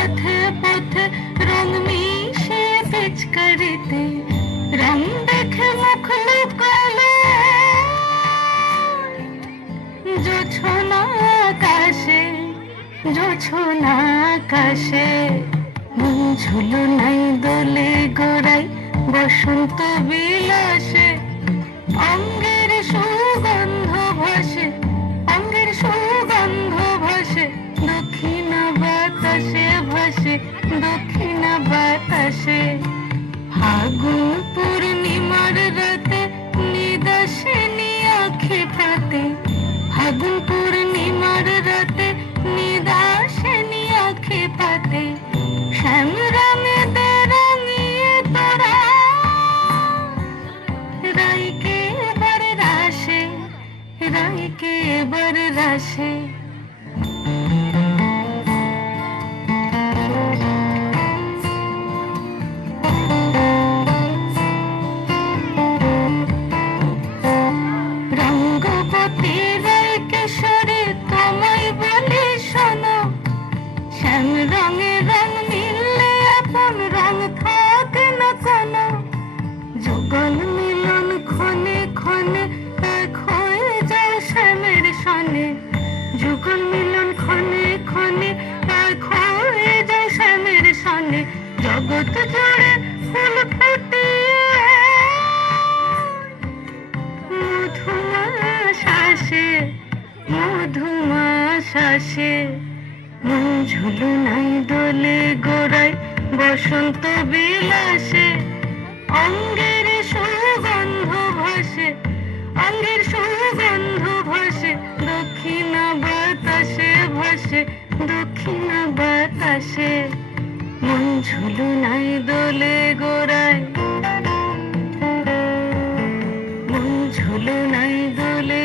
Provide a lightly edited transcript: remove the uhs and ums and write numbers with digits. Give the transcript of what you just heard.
পথে পথে রং মিশিয়ে পিচকারিতে রং দেখে মুখ লুকালো জোছনা আকাশে, জোছনা আকাশে। মন ঝুলো নাই দোলে গোড়ায় বসন্ত বিলাসে, অঙ্গের সুগন্ধ ভাসে, অঙ্গের সুগন্ধ ভাসে, দক্ষিণ বাতাসে ভাসে, দক্ষিণ বাতাসে। ফাগুন পূর্ণিমার রাতে নিদাসিনী আঁখি পাতে, ফাগুন পূর্ণিমার রাতে নিদাসিনী আঁখি পাতে। শ্যাম রঙে দে রঙিয়ে তোরা রাইকে এবার রাশে, রাইকে এবার রাশে। রঙ্গবতী রায় কেশরী তোমায় বলি শোনো, শ্যাম রঙে রং মিললে আপন রং থাকে না কোনো। যুগল মিলন ক্ষণে ক্ষণে এক হয়ে যায় শ্যামের সনে, যুগল মিলন ক্ষণে ক্ষণে এক হয়ে যায় শ্যামের সনে। জগৎ জুড়ে ফুল ফুটিয়ে মধুমাশাসে, মধুমাশাসে। মন ঝুলো নাই দোলে গোড়ায় বসন্ত বিলাসে, অঙ্গের সুগন্ধ ভাসে, অঙ্গের সুগন্ধ ভাসে, দক্ষিণ বাতাসে ভাসে, দক্ষিণ বাতাসে। মন ঝুলো নাই দোলে গোড়ায়, মন ঝুলো নাই দোলে